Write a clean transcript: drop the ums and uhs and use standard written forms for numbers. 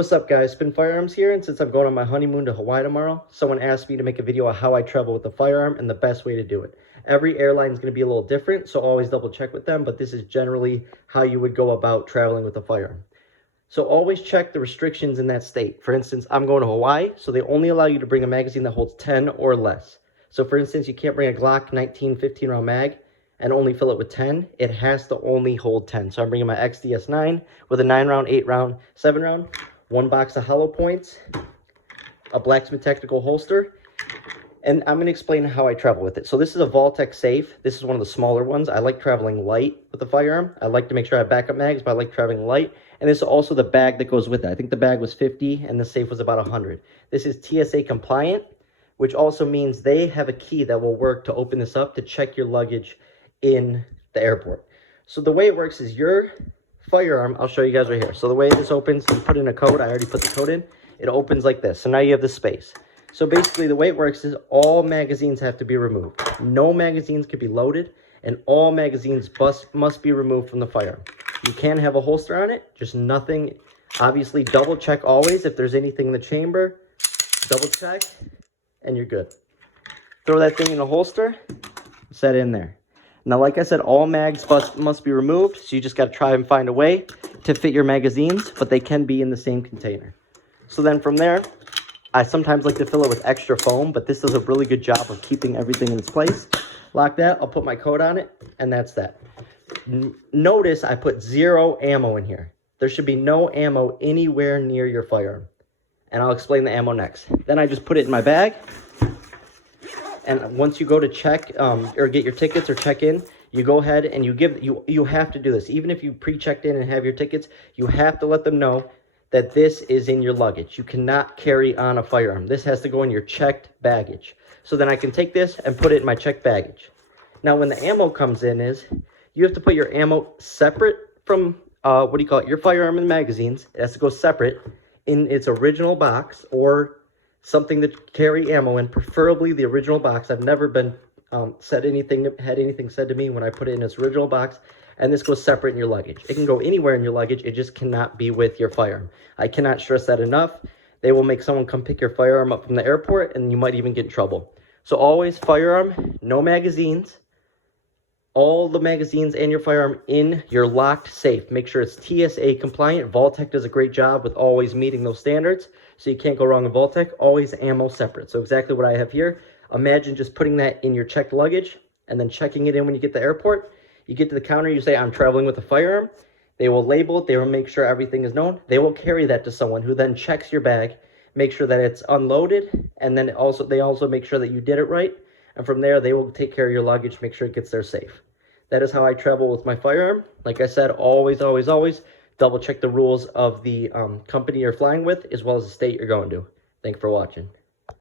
What's up, guys? Spin Firearms here, and since I'm going on my honeymoon to Hawaii tomorrow, someone asked me to make a video of how I travel with the firearm and the best way to do it. Every airline is going to be a little different, so always double check with them, but this is generally how you would go about traveling with a firearm. So always check the restrictions in that state. For instance, I'm going to Hawaii, so they only allow you to bring a magazine that holds 10 or less. So for instance, you can't bring a Glock 19 15-round mag and only fill it with 10. It has to only hold 10. So I'm bringing my XDS9 with a 9-round, 8-round, 7-round, one box of hollow points, a blacksmith tactical holster, and I'm going to explain how I travel with it. So this is a Vaultec safe. This is one of the smaller ones. I like traveling light with the firearm. I like to make sure I have backup mags, but I like traveling light. And this is also the bag that goes with it. I think the bag was 50 and the safe was about 100. This is TSA compliant, which also means they have a key that will work to open this up to check your luggage in the airport. So the way it works is your firearm, I'll show you guys right here. So the way this opens, you put in a code. I already put the code in. It opens like this. So now you have the space. So basically the way it works is all magazines have to be removed. No magazines can be loaded, and all magazines must be removed from the firearm. You can have a holster on it, just nothing. Obviously double check always if there's anything in the chamber. Double check and you're good. Throw that thing in a holster, set it in there. Now, like I said, all mags must be removed, so you just got to try and find a way to fit your magazines, but they can be in the same container. So then from there, I sometimes like to fill it with extra foam, but this does a really good job of keeping everything in its place. Lock that, I'll put my code on it, and that's that. Notice I put 0 ammo in here. There should be no ammo anywhere near your firearm, and I'll explain the ammo next. Then I just put it in my bag. And once you go to check or get your tickets or check in, you go ahead and you have to do this. Even if you pre-checked in and have your tickets, you have to let them know that this is in your luggage. You cannot carry on a firearm. This has to go in your checked baggage. So then I can take this and put it in my checked baggage. Now when the ammo comes in is, you have to put your ammo separate from, your firearm and magazines. It has to go separate in its original box or something that carry ammo in, preferably the original box. I've never been had anything said to me when I put it in its original box. And this goes separate in your luggage. It can go anywhere in your luggage. It just cannot be with your firearm. I cannot stress that enough. They will make someone come pick your firearm up from the airport, and you might even get in trouble. So always firearm, no magazines. All the magazines and your firearm in your locked safe. Make sure it's TSA compliant. Vaultec does a great job with always meeting those standards, so you can't go wrong with Vaultec. Always ammo separate. So exactly what I have here. Imagine just putting that in your checked luggage and then checking it in when you get to the airport. You get to the counter, you say, I'm traveling with a firearm. They will label it. They will make sure everything is known. They will carry that to someone who then checks your bag, make sure that it's unloaded, and then they also make sure that you did it right. And from there, they will take care of your luggage, make sure it gets there safe. That is how I travel with my firearm. Like I said, always, always, always double check the rules of the company you're flying with, as well as the state you're going to. Thanks for watching.